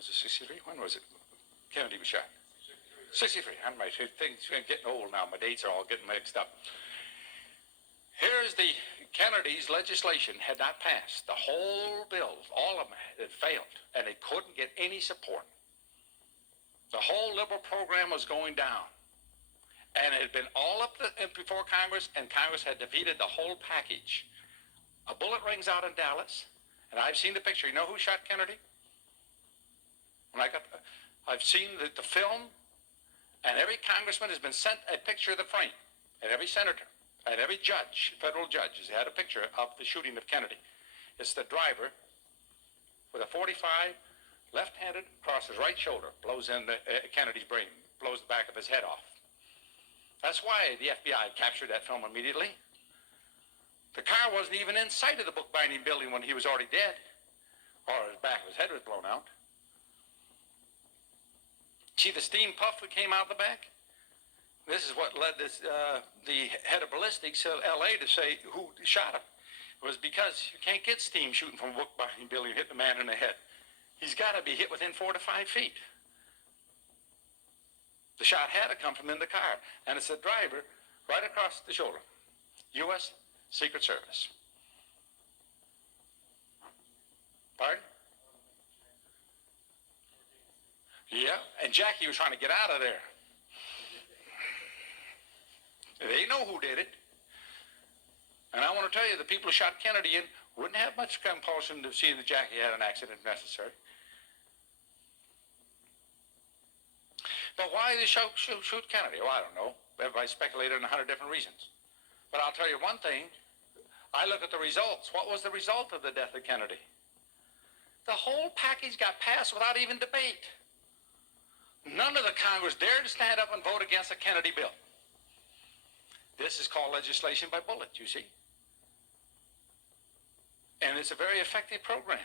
Was it 63? When was it? Kennedy was shot. 63. I'm right. Things are getting old now. My dates are all getting mixed up. Here's the Kennedy's legislation had not passed. The whole bill, all of them, had failed, and it couldn't get any support. The whole liberal program was going down, and it had been all up before Congress, and Congress had defeated the whole package. A bullet rings out in Dallas, and I've seen the picture. You know who shot Kennedy? I've seen the film, and every congressman has been sent a picture of the frame, and every senator, and every judge, federal judge, has had a picture of the shooting of Kennedy. It's the driver with a .45, left-handed, across his right shoulder, blows in Kennedy's brain, blows the back of his head off. That's why the FBI captured that film immediately. The car wasn't even in sight of the bookbinding building when he was already dead, or his back of his head was blown out. See the steam puff that came out of the back? This is what led the head of ballistics at L.A. to say who shot him. It was because you can't get steam shooting from a bookbinding building hitting a man in the head. He's got to be hit within 4 to 5 feet. The shot had to come from in the car, and it's the driver right across the shoulder. U.S. Secret Service. Pardon? Yeah, and Jackie was trying to get out of there. They know who did it. And I want to tell you, the people who shot Kennedy in wouldn't have much compulsion to see that Jackie had an accident if necessary. But why did they shoot Kennedy? Well, I don't know. Everybody speculated on 100 different reasons. But I'll tell you one thing. I look at the results. What was the result of the death of Kennedy? The whole package got passed without even debate. None of the Congress dared to stand up and vote against the Kennedy bill. This is called legislation by bullet, you see. And it's a very effective program.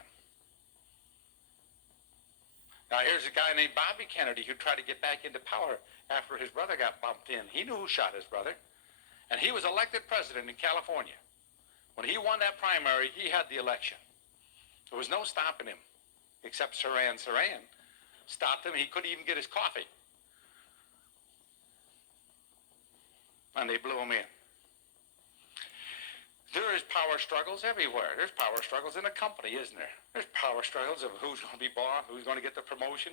Now, here's a guy named Bobby Kennedy who tried to get back into power after his brother got bumped in. He knew who shot his brother. And he was elected president in California. When he won that primary, he had the election. There was no stopping him, except Saran stopped him. He couldn't even get his coffee. And they blew him in. There is power struggles everywhere. There's power struggles in a company, isn't there? There's power struggles of who's going to be boss, who's going to get the promotion.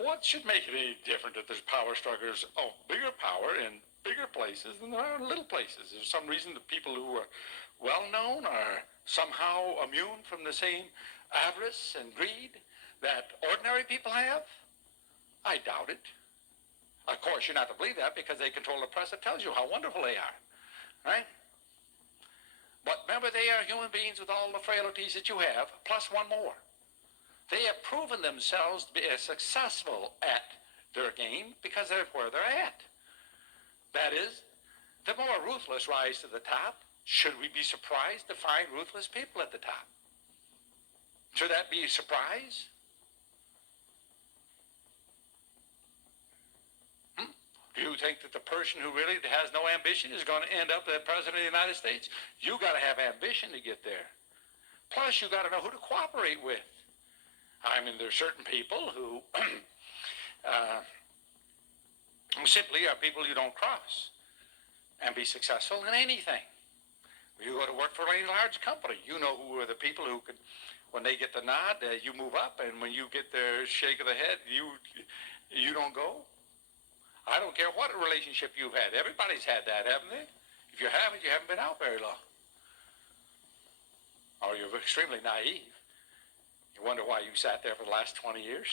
What should make it any different that there's power struggles? Oh, bigger power in bigger places than there are in little places. There's some reason that people who are well-known are somehow immune from the same avarice and greed that ordinary people have? I doubt it. Of course, you're not to believe that because they control the press that tells you how wonderful they are, right? But remember, they are human beings with all the frailties that you have, plus one more. They have proven themselves to be as successful at their game because they're where they're at. That is, the more ruthless rise to the top. Should we be surprised to find ruthless people at the top? Should that be a surprise? Do you think that the person who really has no ambition is going to end up the President of the United States? You got to have ambition to get there. Plus, you got to know who to cooperate with. I mean, there's certain people who simply are people you don't cross and be successful in anything. You go to work for any large company. You know who are the people who could, when they get the nod, you move up, and when you get their shake of the head, you don't go. I don't care what relationship you've had. Everybody's had that, haven't they? If you haven't been out very long. Or you're extremely naive. You wonder why you sat there for the last 20 years.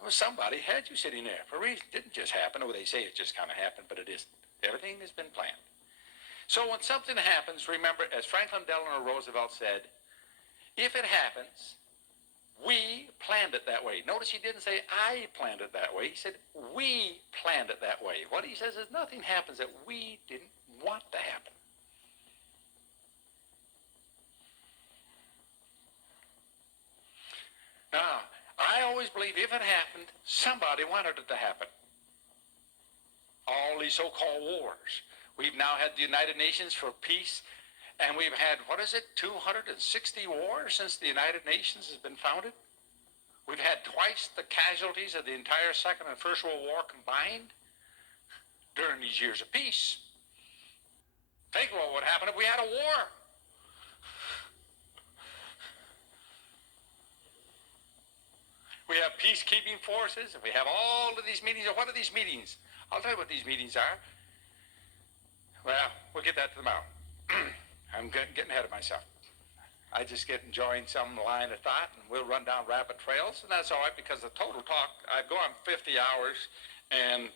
Well, somebody had you sitting there for a reason. It didn't just happen. Oh, they say it just kind of happened, but it isn't. Everything has been planned. So when something happens, remember, as Franklin Delano Roosevelt said, if it happens, we planned it that way. Notice he didn't say, I planned it that way. He said, we planned it that way. What he says is nothing happens that we didn't want to happen. Now, I always believe if it happened, somebody wanted it to happen. All these so-called wars. We've now had the United Nations for peace, and we've had, 260 wars since the United Nations has been founded? We've had twice the casualties of the entire Second and First World War combined during these years of peace. Think what would happen if we had a war. We have peacekeeping forces, and we have all of these meetings. What are these meetings? I'll tell you what these meetings are. Well, we'll get that tomorrow. I'm getting ahead of myself. I just get enjoying some line of thought, and we'll run down rabbit trails, and that's all right because the total talk, I go on 50 hours, and